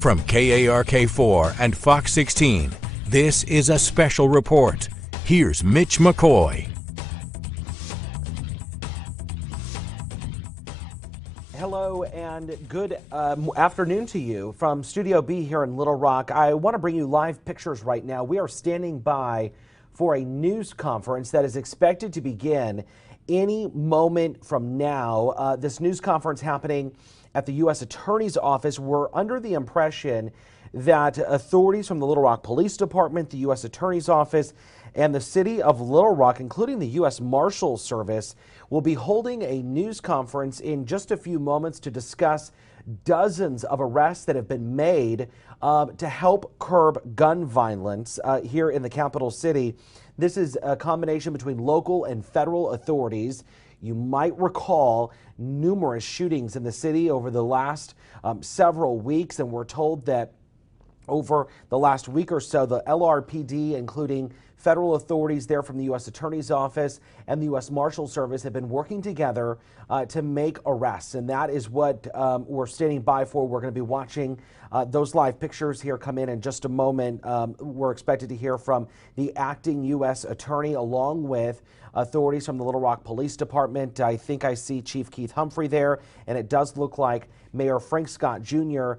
From KARK4 and Fox 16, this is a special report. Here's Mitch McCoy. Hello and good afternoon to you from Studio B here in Little Rock. I want to bring you live pictures right now. We are standing by for a news conference that is expected to begin any moment from now. This news conference happening at the U.S. Attorney's Office. We're under the impression that authorities from the Little Rock Police Department, the U.S. Attorney's Office, and the City of Little Rock, including the U.S. Marshals Service, will be holding a news conference in just a few moments to discuss dozens of arrests that have been made to help curb gun violence here in the capital city. This is a combination between local and federal authorities. You might recall numerous shootings in the city over the last several weeks, and we're told that over the last week or so, the LRPD, including federal authorities there from the U.S. Attorney's Office and the U.S. Marshals Service, have been working together to make arrests. And that is what we're standing by for. We're going to be watching those live pictures here come in just a moment. We're expected to hear from the acting U.S. Attorney along with authorities from the Little Rock Police Department. I think I see Chief Keith Humphrey there, and it does look like Mayor Frank Scott Jr.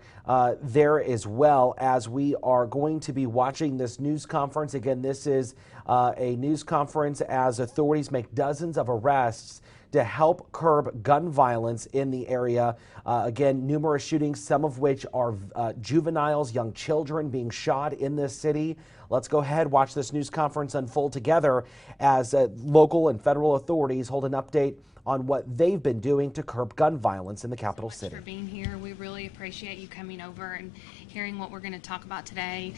There as well, as we are going to be watching this news conference. Again, this is a news conference as authorities make dozens of arrests to help curb gun violence in the area. Again, numerous shootings, some of which are juveniles, young children being shot in this city. Let's go ahead, watch this news conference unfold together as local and federal authorities hold an update on what they've been doing to curb gun violence in the capital city. Thanks for being here. We really appreciate you coming over and hearing what we're going to talk about today.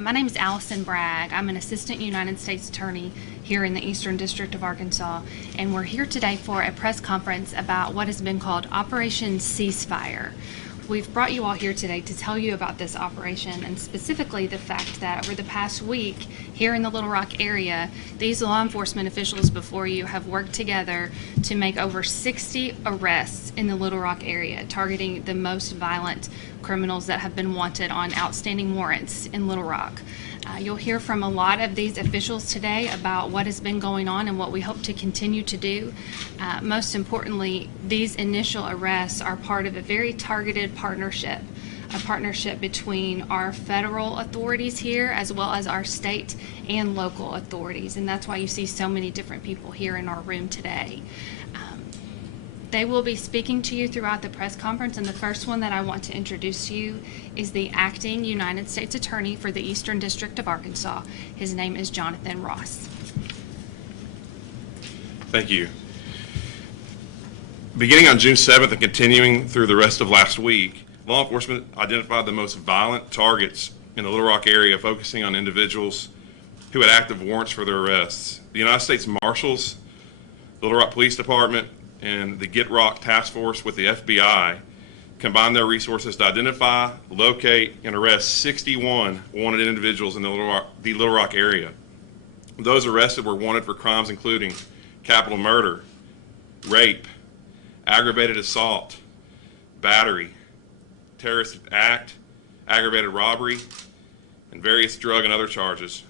My name is Allison Bragg. I'm an assistant United States attorney here in the Eastern District of Arkansas, and we're here today for a press conference about what has been called Operation Ceasefire. We've brought you all here today to tell you about this operation, and specifically the fact that over the past week here in the Little Rock area, these law enforcement officials before you have worked together to make over 60 arrests in the Little Rock area, targeting the most violent criminals that have been wanted on outstanding warrants in Little Rock. You'll hear from a lot of these officials today about what has been going on and what we hope to continue to do. Most importantly, these initial arrests are part of a very targeted partnership, a partnership between our federal authorities here as well as our state and local authorities, and that's why you see so many different people here in our room today. They will be speaking to you throughout the press conference, and the first one that I want to introduce to you is the acting United States Attorney for the Eastern District of Arkansas. His name is Jonathan Ross. Thank you. Beginning on June 7th and continuing through the rest of last week, law enforcement identified the most violent targets in the Little Rock area, focusing on individuals who had active warrants for their arrests. The United States Marshals, the Little Rock Police Department, and the Get Rock Task Force with the FBI combined their resources to identify, locate, and arrest 61 wanted individuals in the Little Rock area. Those arrested were wanted for crimes including capital murder, rape, aggravated assault, battery, terrorist act, aggravated robbery, and various drug and other charges.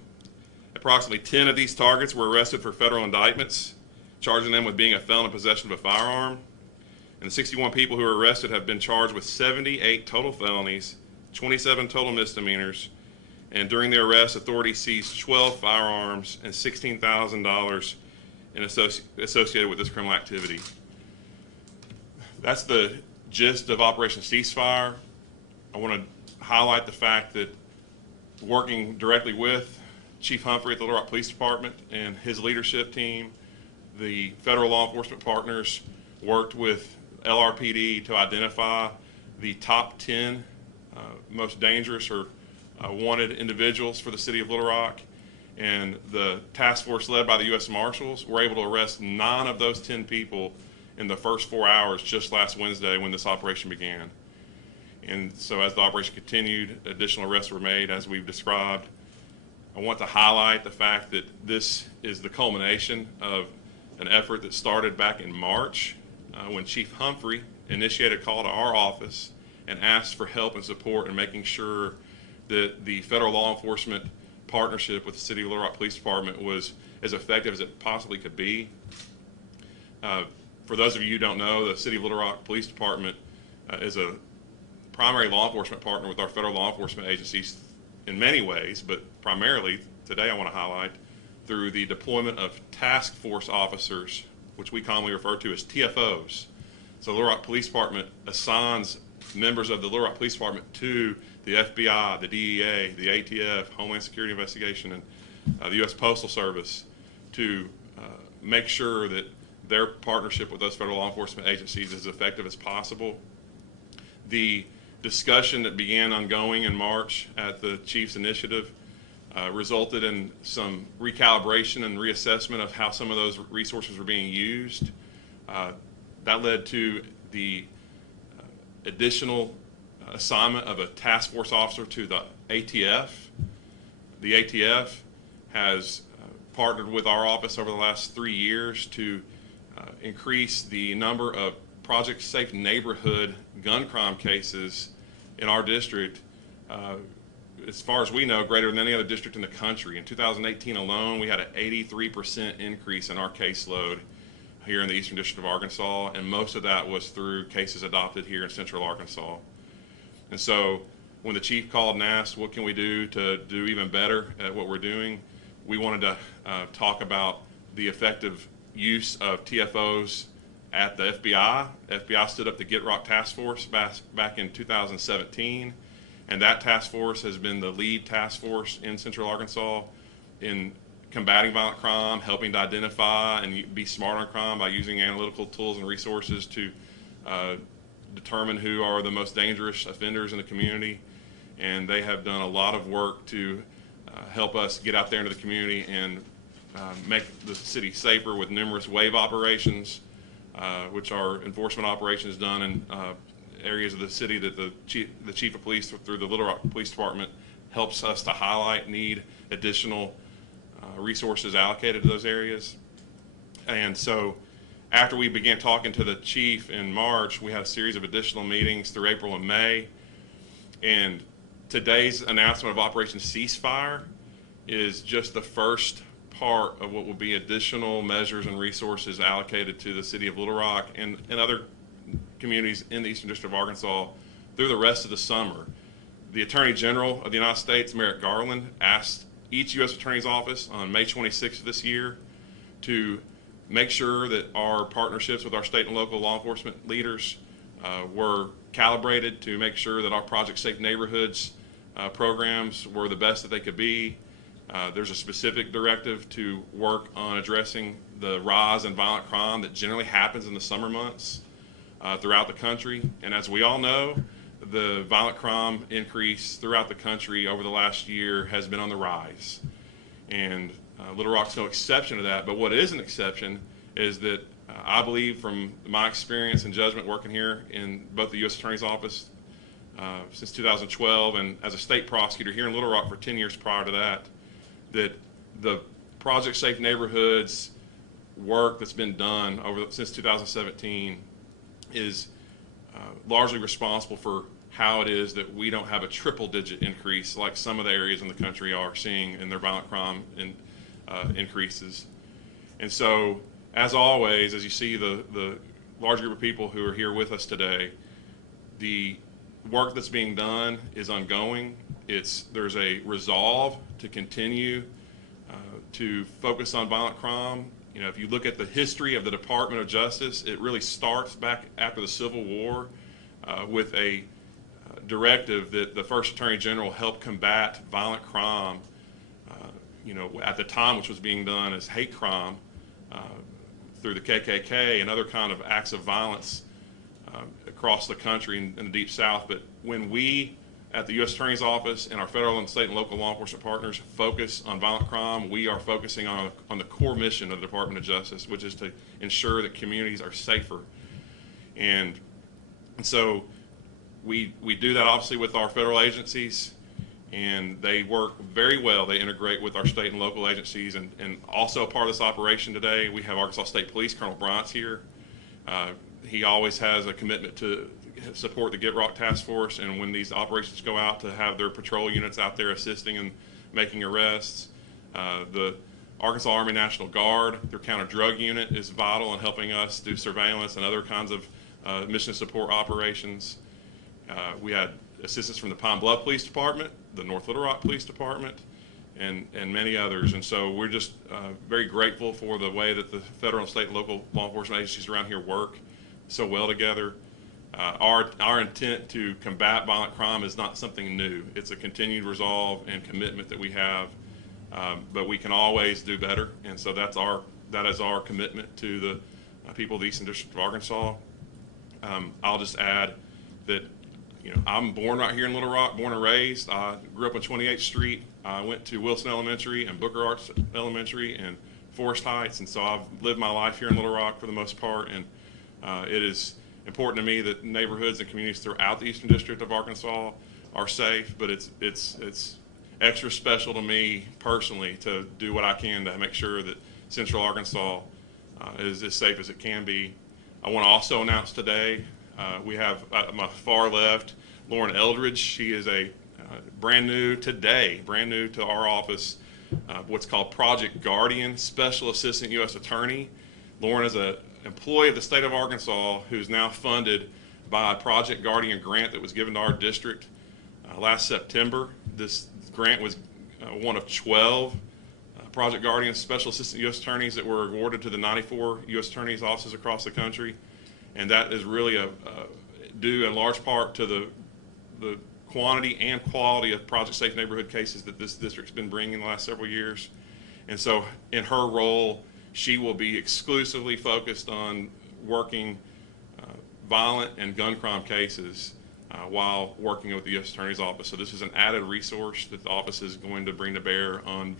Approximately 10 of these targets were arrested for federal indictments, charging them with being a felon in possession of a firearm. And the 61 people who were arrested have been charged with 78 total felonies, 27 total misdemeanors, and during their arrest, authorities seized 12 firearms and $16,000 associated with this criminal activity. That's the gist of Operation Ceasefire. I want to highlight the fact that working directly with Chief Humphrey at the Little Rock Police Department and his leadership team, the federal law enforcement partners worked with LRPD to identify the top 10 most dangerous or wanted individuals for the city of Little Rock. And the task force led by the U.S. Marshals were able to arrest 9 of those 10 people in the first 4 hours just last Wednesday when this operation began. And so as the operation continued, additional arrests were made as we've described. I want to highlight the fact that this is the culmination of an effort that started back in March when Chief Humphrey initiated a call to our office and asked for help and support in making sure that the federal law enforcement partnership with the City of Little Rock Police Department was as effective as it possibly could be. For those of you who don't know, the City of Little Rock Police Department is a primary law enforcement partner with our federal law enforcement agencies in many ways, but primarily today I want to highlight through the deployment of task force officers, which we commonly refer to as TFOs. So the Little Rock Police Department assigns members of the Little Rock Police Department to the FBI, the DEA, the ATF, Homeland Security Investigation, and the U.S. Postal Service to make sure that their partnership with those federal law enforcement agencies is as effective as possible. The discussion that began ongoing in March at the Chief's initiative resulted in some recalibration and reassessment of how some of those resources were being used. That led to the additional assignment of a task force officer to the ATF. The ATF has partnered with our office over the last 3 years to increase the number of Project Safe Neighborhood gun crime cases in our district, as far as we know, greater than any other district in the country. In 2018 alone, we had an 83% increase in our caseload here in the Eastern District of Arkansas, and most of that was through cases adopted here in Central Arkansas. And so when the chief called and asked, what can we do to do even better at what we're doing, we wanted to talk about the effective use of TFOs at the FBI. FBI stood up the Get Rock Task Force back in 2017, and that task force has been the lead task force in Central Arkansas in combating violent crime, helping to identify and be smart on crime by using analytical tools and resources to determine who are the most dangerous offenders in the community. And they have done a lot of work to help us get out there into the community and make the city safer with numerous wave operations, which are enforcement operations done in areas of the city that the chief of police through the Little Rock Police Department helps us to highlight need additional resources allocated to those areas. And so after we began talking to the chief in March, we had a series of additional meetings through April and May. And today's announcement of Operation Ceasefire is just the first part of what will be additional measures and resources allocated to the city of Little Rock and other communities in the Eastern District of Arkansas through the rest of the summer. The Attorney General of the United States, Merrick Garland, asked each U.S. Attorney's Office on May 26th of this year to make sure that our partnerships with our state and local law enforcement leaders were calibrated to make sure that our Project Safe Neighborhoods programs were the best that they could be. There's a specific directive to work on addressing the rise in violent crime that generally happens in the summer months throughout the country. And as we all know, the violent crime increase throughout the country over the last year has been on the rise. And Little Rock's no exception to that. But what is an exception is that I believe from my experience and judgment working here in both the U.S. Attorney's Office since 2012 and as a state prosecutor here in Little Rock for 10 years prior to that, that the Project Safe Neighborhoods work that's been done since 2017 is largely responsible for how it is that we don't have a triple-digit increase like some of the areas in the country are seeing in their violent crime increases. And so, as always, as you see the large group of people who are here with us today, the work that's being done is ongoing. There's a resolve to continue to focus on violent crime. You know, if you look at the history of the Department of Justice, it really starts back after the Civil War with a directive that the first Attorney General helped combat violent crime, at the time, which was being done as hate crime through the KKK and other kind of acts of violence across the country in the Deep South. But when we at the U.S. Attorney's Office and our federal and state and local law enforcement partners focus on violent crime, we are focusing on the core mission of the Department of Justice, which is to ensure that communities are safer. And so we do that obviously with our federal agencies, and they work very well. They integrate with our state and local agencies, and also part of this operation today, we have Arkansas State Police, Colonel Bryant's here. He always has a commitment to support the Get Rock Task Force, and when these operations go out, to have their patrol units out there assisting and making arrests. The Arkansas Army National Guard, their counter-drug unit, is vital in helping us do surveillance and other kinds of mission support operations. We had assistance from the Pine Bluff Police Department, the North Little Rock Police Department, and many others. And so we're just very grateful for the way that the federal and state and local law enforcement agencies around here work so well together. Our intent to combat violent crime is not something new. It's a continued resolve and commitment that we have, but we can always do better. And so that is our commitment to the people of the Eastern District of Arkansas. I'll just add that, I'm born right here in Little Rock, born and raised. I grew up on 28th Street. I went to Wilson Elementary and Booker Arts Elementary and Forest Heights, and so I've lived my life here in Little Rock for the most part. And it is important to me that neighborhoods and communities throughout the Eastern District of Arkansas are safe. But it's extra special to me personally to do what I can to make sure that Central Arkansas is as safe as it can be. I want to also announce today we have at my far left Lauren Eldridge. She is a brand new to our office, what's called Project Guardian, Special Assistant U.S. Attorney. Lauren is an employee of the state of Arkansas who's now funded by a Project Guardian grant that was given to our district last September. This grant was one of 12 Project Guardian Special Assistant U.S. Attorneys that were awarded to the 94 U.S. Attorneys offices across the country. And that is really due in large part to the quantity and quality of Project Safe Neighborhood cases that this district's been bringing in the last several years. And so in her role, she will be exclusively focused on working violent and gun crime cases while working with the U.S. Attorney's Office. So this is an added resource that the office is going to bring to bear on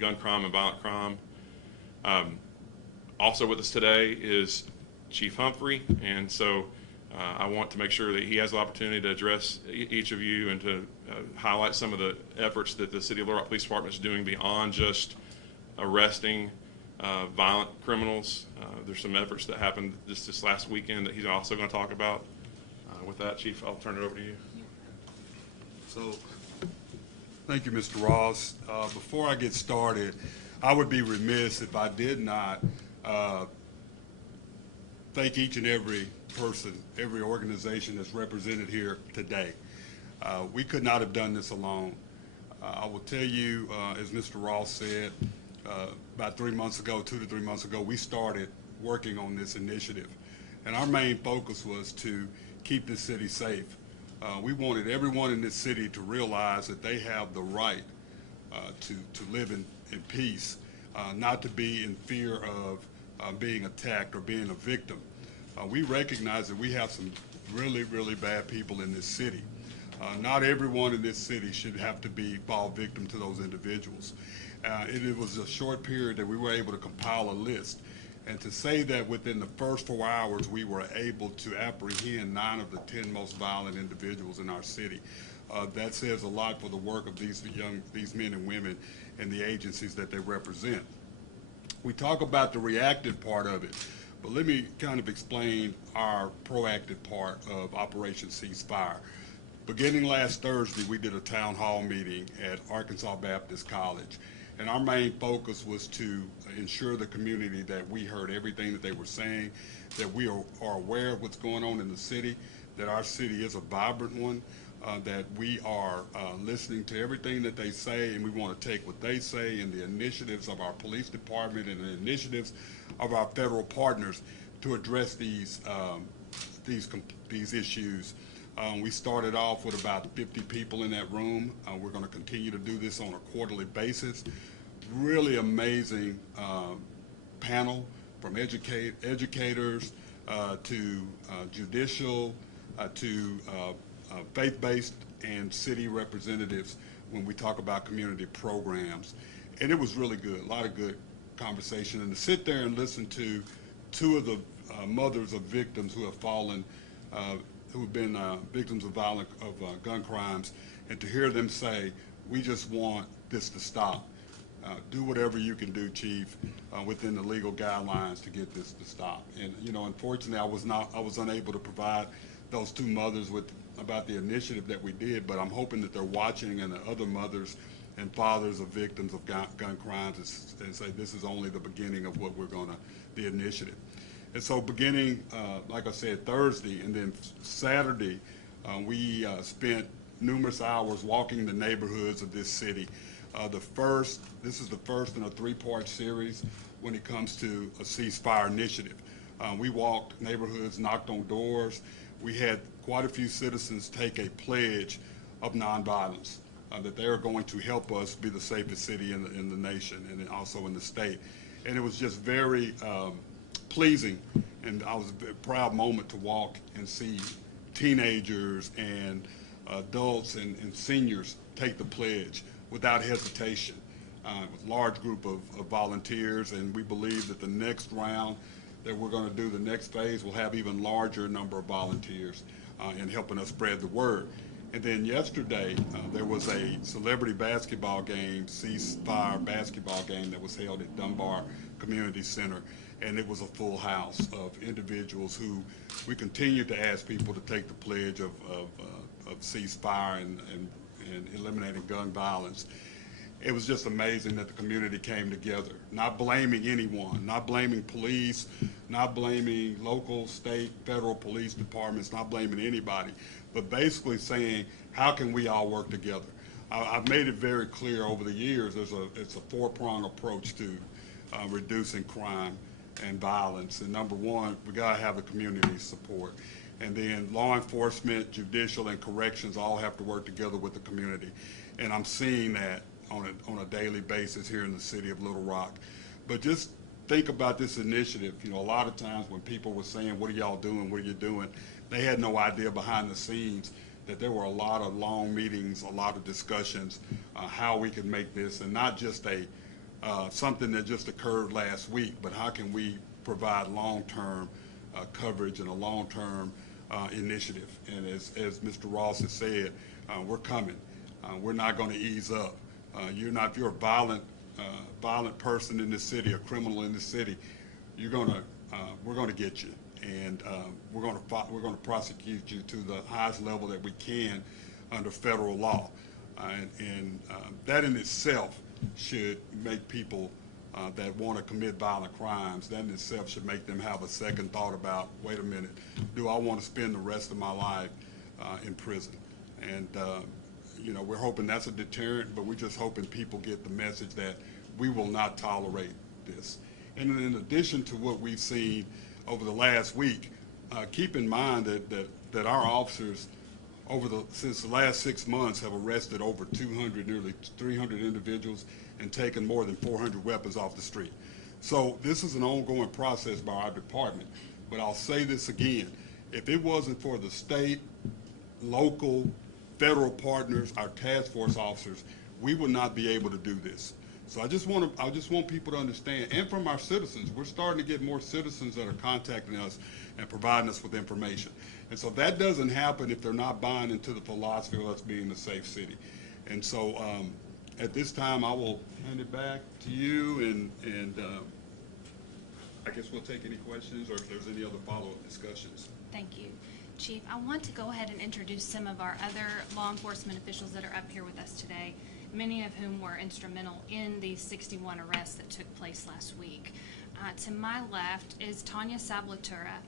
gun crime and violent crime. Also with us today is Chief Humphrey, and so I want to make sure that he has the opportunity to address each of you and to highlight some of the efforts that the City of Little Rock Police Department is doing beyond just arresting violent criminals. There's some efforts that happened this last weekend that he's also going to talk about. With that, Chief, I'll turn it over to you. So, thank you, Mr. Ross. Before I get started, I would be remiss if I did not thank each and every person, every organization that's represented here today. We could not have done this alone. I will tell you, as Mr. Ross said, about 3 months ago, 2 to 3 months ago, we started working on this initiative. And our main focus was to keep this city safe. We wanted everyone in this city to realize that they have the right to live in peace, not to be in fear of being attacked or being a victim. We recognize that we have some really, really bad people in this city. Not everyone in this city should have to fall victim to those individuals. It was a short period that we were able to compile a list. And to say that within the first 4 hours we were able to apprehend 9 of the 10 most violent individuals in our city, that says a lot for the work of these men and women and the agencies that they represent. We talk about the reactive part of it, but let me kind of explain our proactive part of Operation Ceasefire. Beginning last Thursday, we did a town hall meeting at Arkansas Baptist College. And our main focus was to ensure the community that we heard everything that they were saying, that we are aware of what's going on in the city, that our city is a vibrant one, that we are listening to everything that they say, and we want to take what they say and the initiatives of our police department and the initiatives of our federal partners to address these issues. We started off with about 50 people in that room. We're going to continue to do this on a quarterly basis. Really amazing panel from educators to judicial to faith-based and city representatives when we talk about community programs. And it was really good, a lot of good conversation. And to sit there and listen to 2 of the mothers of victims who have fallen who have been victims of gun crimes, and to hear them say, we just want this to stop. Do whatever you can do, Chief, within the legal guidelines to get this to stop. And unfortunately, I was unable to provide those two mothers about the initiative that we did, but I'm hoping that they're watching, and the other mothers and fathers of victims of gun crimes and say this is only the beginning of what we're going to, the initiative. And so beginning, like I said, Thursday and then Saturday, we spent numerous hours walking the neighborhoods of this city. This is the first in a three-part series when it comes to a ceasefire initiative. We walked neighborhoods, knocked on doors. We had quite a few citizens take a pledge of nonviolence, that they are going to help us be the safest city in the nation and also in the state. And it was just very pleasing, and I was a very proud moment to walk and see teenagers and adults and seniors take the pledge without hesitation. With a large group of volunteers, and we believe that the next round that we're going to do, the next phase, will have even larger number of volunteers in helping us spread the word. And then yesterday, there was a celebrity basketball game, ceasefire basketball game, that was held at Dunbar Community Center, and it was a full house of individuals who we continue to ask people to take the pledge of ceasefire and eliminating gun violence. It was just amazing that the community came together, not blaming anyone, not blaming police, not blaming local, state, federal police departments, not blaming anybody, but basically saying, how can we all work together? I've made it very clear over the years, it's a four-pronged approach to reducing crime and violence. And number one, we gotta have the community support. And then law enforcement, judicial, and corrections all have to work together with the community. And I'm seeing that on a daily basis here in the city of Little Rock. But just think about this initiative. You know, a lot of times when people were saying, what are y'all doing, what are you doing, they had no idea behind the scenes that there were a lot of long meetings, a lot of discussions, how we could make this, and not just something that just occurred last week, but how can we provide long-term coverage and a long-term initiative. And as Mr. Ross has said, we're coming. We're not going to ease up. If you're a violent person in this city, a criminal in this city, we're going to get you, and we're going to prosecute you to the highest level that we can under federal law, and that in itself should make people that want to commit violent crimes, that in itself should make them have a second thought about, wait a minute, do I want to spend the rest of my life in prison? And you know, we're hoping that's a deterrent, but we're just hoping people get the message that we will not tolerate this. And in addition to what we've seen over the last week, keep in mind that our officers since the last 6 months have arrested over 200, nearly 300 individuals and taken more than 400 weapons off the street. So this is an ongoing process by our department. But I'll say this again, if it wasn't for the state, local, federal partners, our task force officers, we would not be able to do this. So I just want people to understand, and from our citizens, we're starting to get more citizens that are contacting us and providing us with information. And so that doesn't happen if they're not buying into the philosophy of us being a safe city. And so at this time, I will hand it back to you, and I guess we'll take any questions or if there's any other follow-up discussions. Thank you. Chief, I want to go ahead and introduce some of our other law enforcement officials that are up here with us today, many of whom were instrumental in these 61 arrests that took place last week. To my left is Tanya Sablatura,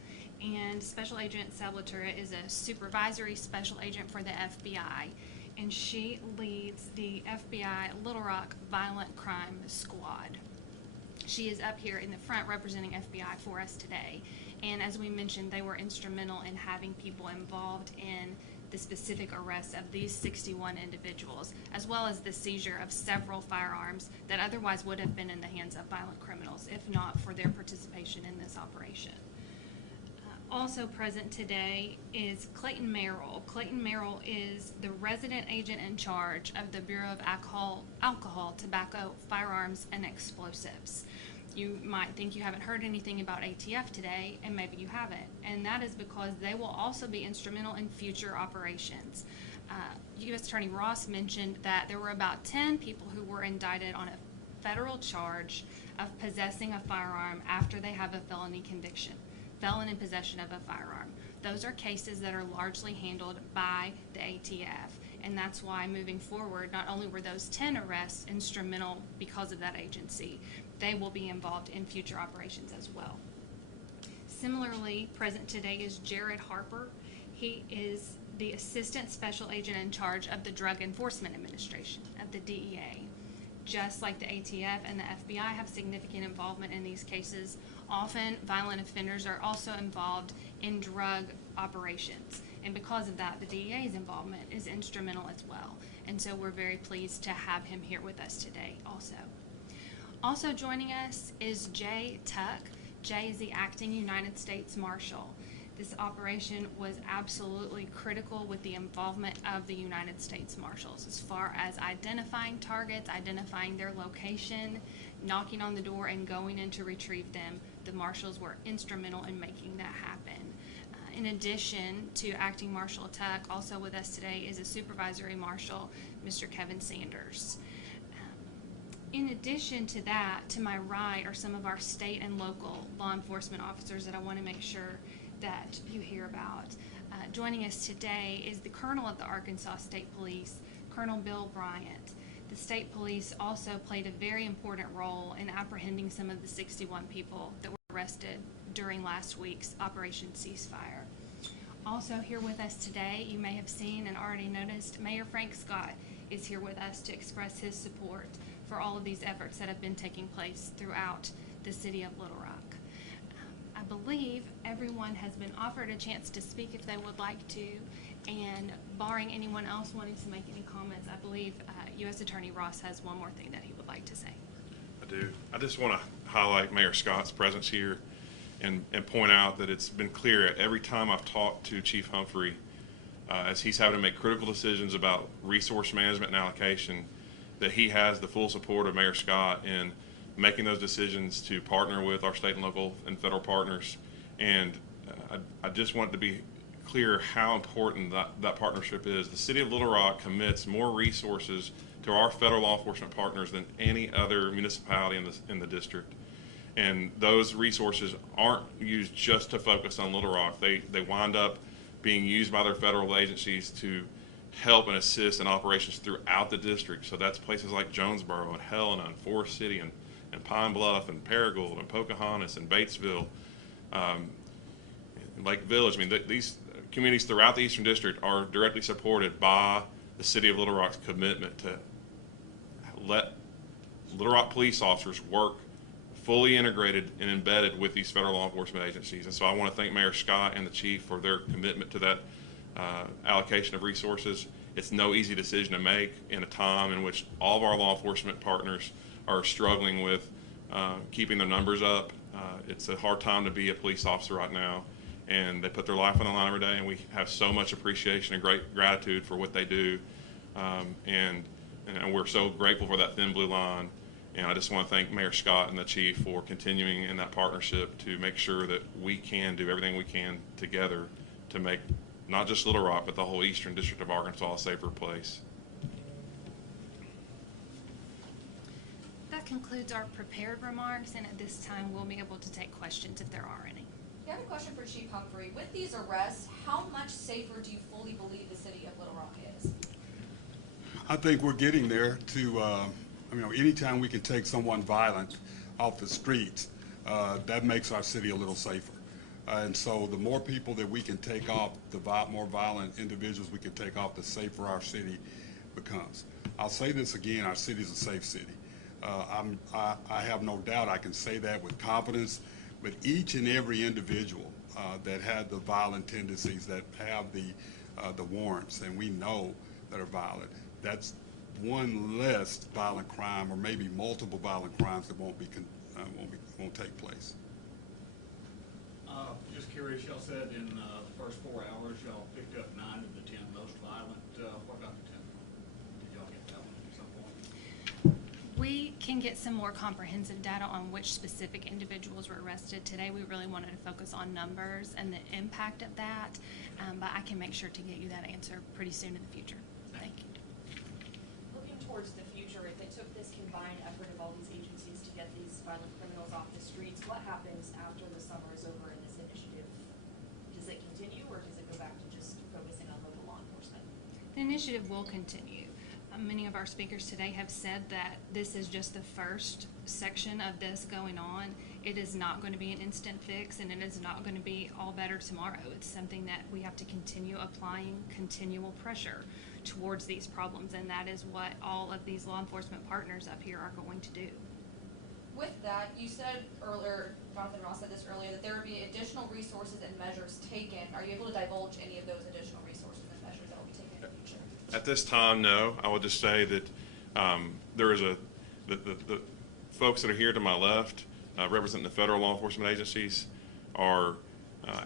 and Special Agent Sablatura is a supervisory special agent for the FBI, and she leads the FBI Little Rock Violent Crime Squad. She is up here in the front representing FBI for us today. And as we mentioned, they were instrumental in having people involved in the specific arrests of these 61 individuals, as well as the seizure of several firearms that otherwise would have been in the hands of violent criminals, if not for their participation in this operation. Also present today is Clayton Merrill. Clayton Merrill is the resident agent in charge of the Bureau of Alcohol, Tobacco, Firearms, and Explosives. You might think you haven't heard anything about ATF today, and maybe you haven't, and that is because they will also be instrumental in future operations. U.S. Attorney Ross mentioned that there were about 10 people who were indicted on a federal charge of possessing a firearm after they have a felony conviction, felon in possession of a firearm. Those are cases that are largely handled by the ATF. And that's why moving forward, not only were those 10 arrests instrumental because of that agency, they will be involved in future operations as well. Similarly, present today is Jared Harper. He is the Assistant Special Agent in charge of the Drug Enforcement Administration of the DEA. Just like the ATF and the FBI have significant involvement in these cases, often violent offenders are also involved in drug operations. And because of that, the DEA's involvement is instrumental as well. And so we're very pleased to have him here with us today also. Also joining us is Jay Tuck. Jay is the acting United States Marshal. This operation was absolutely critical with the involvement of the United States Marshals as far as identifying targets, identifying their location, knocking on the door, and going in to retrieve them. The Marshals were instrumental in making that happen. In addition to Acting Marshal Tuck, also with us today is a Supervisory Marshal, Mr. Kevin Sanders. In addition to that, to my right are some of our state and local law enforcement officers that I want to make sure that you hear about. Joining us today is the Colonel of the Arkansas State Police, Colonel Bill Bryant. The state police also played a very important role in apprehending some of the 61 people that were arrested during last week's Operation Ceasefire. Also here with us today, you may have seen and already noticed, Mayor Frank Scott is here with us to express his support for all of these efforts that have been taking place throughout the city of Little Rock. I believe everyone has been offered a chance to speak if they would like to, and barring anyone else wanting to make any comments, I believe U.S. Attorney Ross has one more thing that he would like to say. I do. I just want to highlight Mayor Scott's presence here and point out that it's been clear at every time I've talked to Chief Humphrey as he's having to make critical decisions about resource management and allocation, that he has the full support of Mayor Scott in making those decisions to partner with our state and local and federal partners. And I just want it to be clear how important that partnership is. The city of Little Rock commits more resources to our federal law enforcement partners than any other municipality in the district. And those resources aren't used just to focus on Little Rock. They wind up being used by their federal agencies to help and assist in operations throughout the district. So that's places like Jonesboro and Helena and Forest City and Pine Bluff and Paragould and Pocahontas and Batesville, Lake Village. I mean, these communities throughout the Eastern District are directly supported by the city of Little Rock's commitment to let Little Rock police officers work fully integrated and embedded with these federal law enforcement agencies. And so I want to thank Mayor Scott and the chief for their commitment to that allocation of resources. It's no easy decision to make in a time in which all of our law enforcement partners are struggling with keeping their numbers up. It's a hard time to be a police officer right now, and they put their life on the line every day, and we have so much appreciation and great gratitude for what they do, and we're so grateful for that thin blue line. And I just want to thank Mayor Scott and the chief for continuing in that partnership to make sure that we can do everything we can together to make not just Little Rock, but the whole Eastern District of Arkansas a safer place. That concludes our prepared remarks, and at this time we'll be able to take questions if there are any. I have a question for Chief Humphrey. With these arrests, how much safer do you fully believe the city of Little Rock is? I think we're getting there to, anytime we can take someone violent off the streets, that makes our city a little safer. And so the more people that we can take off, the more violent individuals we can take off, the safer our city becomes. I'll say this again, our city is a safe city. I have no doubt I can say that with confidence, but each and every individual that had the violent tendencies, that have the warrants, and we know that are violent, that's one less violent crime, or maybe multiple violent crimes that won't take place. Just curious, y'all said in the first 4 hours y'all picked up 9 of the 10 most violent. What about the 10? Did y'all get that one at some point? We can get some more comprehensive data on which specific individuals were arrested. Today we really wanted to focus on numbers and the impact of that, but I can make sure to get you that answer pretty soon in the future. Thank you. Looking towards the future, if it took this combined effort of all these agencies to get these violent criminals off the streets, what happens after the summer is over in this initiative? Does it continue, or The initiative will continue. Many of our speakers today have said that this is just the first section of this going on. It is not going to be an instant fix, and it is not going to be all better tomorrow. It's something that we have to continue applying continual pressure towards these problems, and that is what all of these law enforcement partners up here are going to do. With that, you said earlier, Jonathan Ross said this earlier, that there would be additional resources and measures taken. Are you able to divulge any of those additional resources and measures that will be taken in the future? At this time, no. I will just say that there is the folks that are here to my left, representing the federal law enforcement agencies, are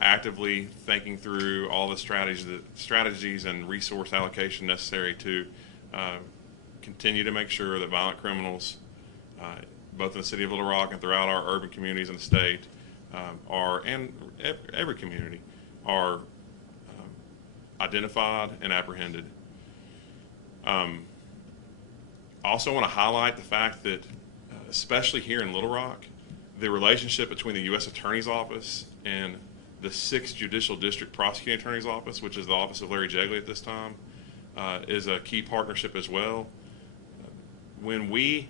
actively thinking through all the strategies and resource allocation necessary to continue to make sure that violent criminals, both in the city of Little Rock and throughout our urban communities in the state, and every community, are identified and apprehended. I also want to highlight the fact that, especially here in Little Rock, the relationship between the U.S. Attorney's Office and the 6th Judicial District Prosecuting Attorney's Office, which is the office of Larry Jegley at this time, is a key partnership as well. When we,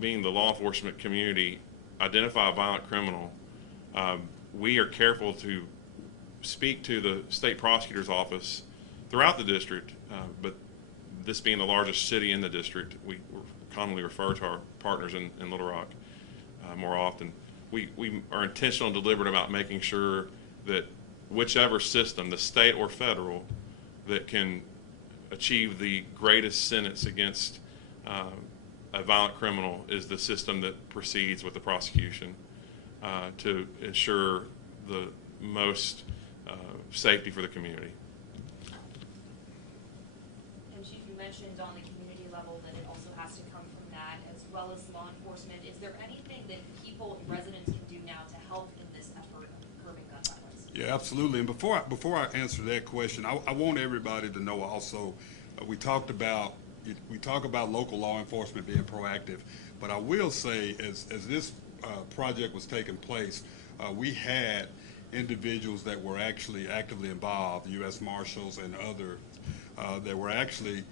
being the law enforcement community, identify a violent criminal, we are careful to speak to the state prosecutor's office throughout the district, but this being the largest city in the district, we commonly refer to our partners in Little Rock more often. We are intentional and deliberate about making sure that whichever system, the state or federal, that can achieve the greatest sentence against a violent criminal is the system that proceeds with the prosecution to ensure the most safety for the community. And Chief, you mentioned on the community level that it also has to come from that as well as law enforcement. Is there anything that people and residents can do now to help in this effort of curbing gun violence? Yeah, absolutely. And before I answer that question, I want everybody to know also, we talk about local law enforcement being proactive, but I will say as this project was taking place, we had individuals that were actually actively involved, U.S. Marshals and other, that were actually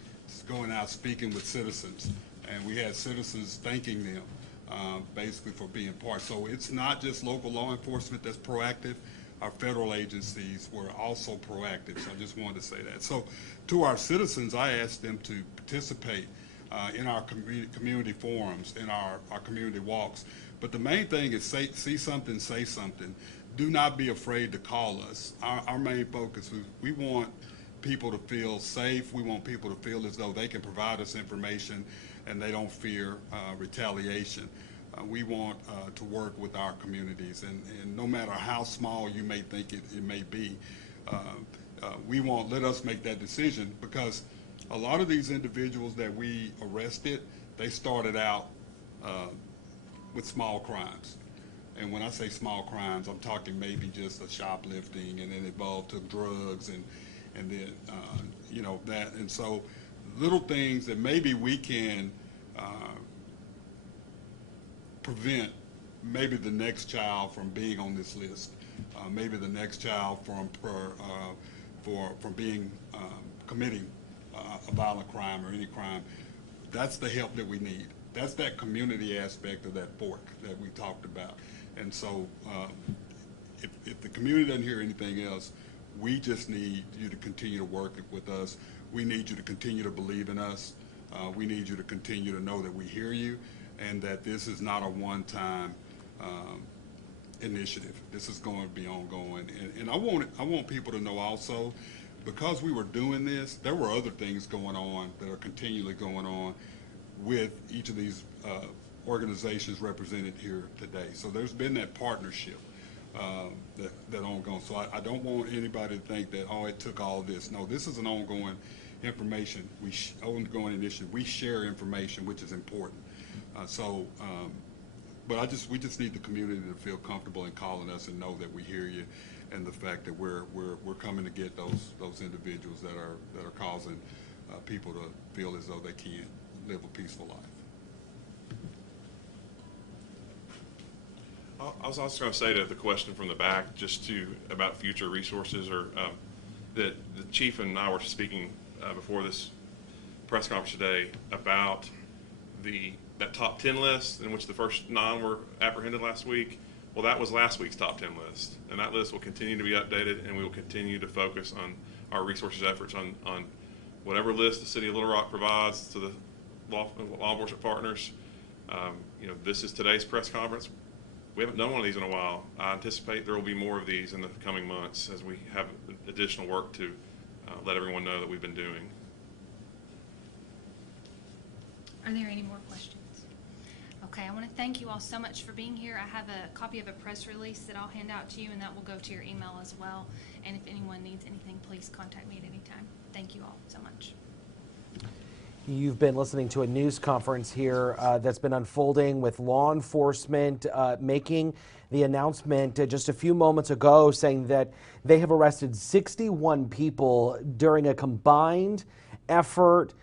going out speaking with citizens, and we had citizens thanking them basically for being part. So it's not just local law enforcement that's proactive. Our federal agencies were also proactive, so I just wanted to say that. So to our citizens, I asked them to participate in our community forums, in our community walks. But the main thing is see something, say something. Do not be afraid to call us. Our main focus is we want people to feel safe. We want people to feel as though they can provide us information and they don't fear retaliation. We want to work with our communities, and no matter how small you may think it may be, we won't let us make that decision, because a lot of these individuals that we arrested, they started out with small crimes. And when I say small crimes, I'm talking maybe just a shoplifting, and then evolved to drugs, and then you know, that. And so little things that maybe we can prevent maybe the next child from being on this list, maybe the next child from being committing a violent crime or any crime. That's the help that we need. That's that community aspect of that fork that we talked about. And so if the community doesn't hear anything else, we just need you to continue to work with us. We need you to continue to believe in us. We need you to continue to know that we hear you, and that this is not a one-time initiative. This is going to be ongoing. And I want people to know also, because we were doing this, there were other things going on that are continually going on with each of these organizations represented here today. So there's been that partnership that ongoing. So I don't want anybody to think that, oh, it took all this. No, this is an ongoing information. Ongoing initiative. We share information, which is important. But we just need the community to feel comfortable in calling us and know that we hear you, and the fact that we're coming to get those individuals that are causing people to feel as though they can't live a peaceful life. I was also going to say to the question from the back, about future resources, or that the chief and I were speaking before this press conference today about that top 10 list in which the first 9 were apprehended last week. Well, that was last week's top 10 list, and that list will continue to be updated, and we will continue to focus on our resources efforts on whatever list the City of Little Rock provides to the law enforcement partners. This is today's press conference. We haven't done one of these in a while. I anticipate there will be more of these in the coming months as we have additional work to let everyone know that we've been doing. Are there any more questions? Okay, I want to thank you all so much for being here. I have a copy of a press release that I'll hand out to you, and that will go to your email as well. And if anyone needs anything, please contact me at any time. Thank you all so much. You've been listening to a news conference here that's been unfolding with law enforcement making the announcement just a few moments ago saying that they have arrested 61 people during a combined effort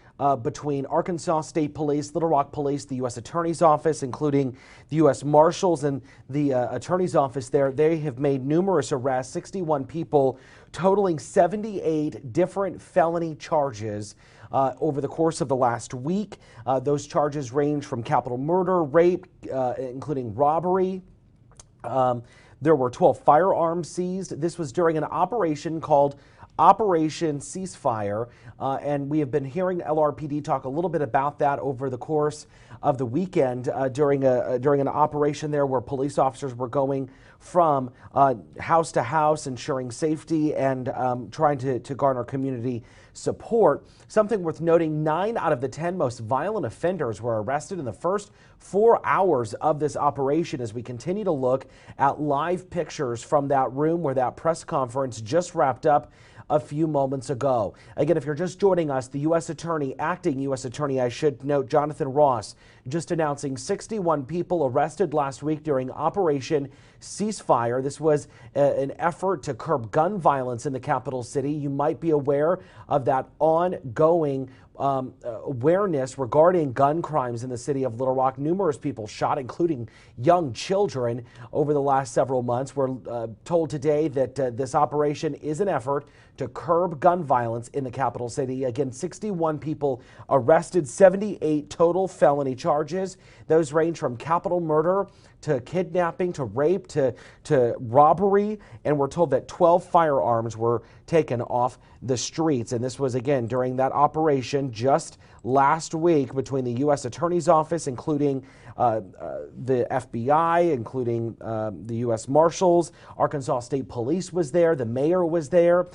between Arkansas State Police, Little Rock Police, the U.S. Attorney's Office, including the U.S. Marshals and the Attorney's Office there. They have made numerous arrests, 61 people, totaling 78 different felony charges over the course of the last week. Those charges range from capital murder, rape, including robbery. There were 12 firearms seized. This was during an operation called Operation Ceasefire, and we have been hearing LRPD talk a little bit about that over the course of the weekend during an operation there where police officers were going from house to house, ensuring safety and trying to garner community support. Something worth noting, 9 out of the 10 most violent offenders were arrested in the first 4 hours of this operation as we continue to look at live pictures from that room where that press conference just wrapped up a few moments ago. Again, if you're just joining us, the U.S. Attorney, acting U.S. Attorney, I should note, Jonathan Ross, just announcing 61 people arrested last week during Operation Ceasefire. This was an effort to curb gun violence in the capital city. You might be aware of that ongoing awareness regarding gun crimes in the city of Little Rock. Numerous people shot, including young children, over the last several months. We're told today that this operation is an effort to curb gun violence in the capital city. Again, 61 people arrested, 78 total felony charges. Those range from capital murder to kidnapping, to rape, to robbery, and we're told that 12 firearms were taken off the streets. And this was, again, during that operation just last week between the U.S. Attorney's Office, including the FBI, including the U.S. Marshals. Arkansas State Police was there. The mayor was there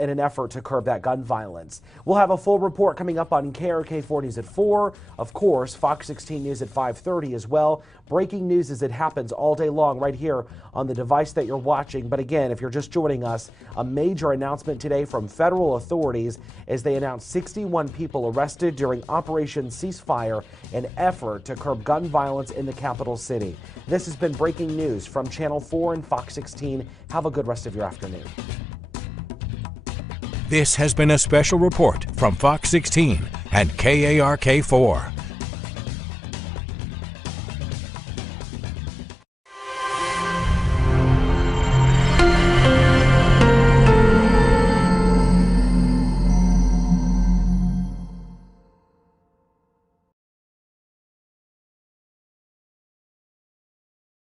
in an effort to curb that gun violence. We'll have a full report coming up on KARK 4 News at 4. Of course, Fox 16 News at 5:30 as well. Breaking news as it happens all day long right here on the device that you're watching. But again, if you're just joining us, a major announcement today from federal authorities as they announced 61 people arrested during Operation Ceasefire, an effort to curb gun violence in the capital city. This has been breaking news from Channel 4 and Fox 16. Have a good rest of your afternoon. This has been a special report from Fox 16 and KARK 4.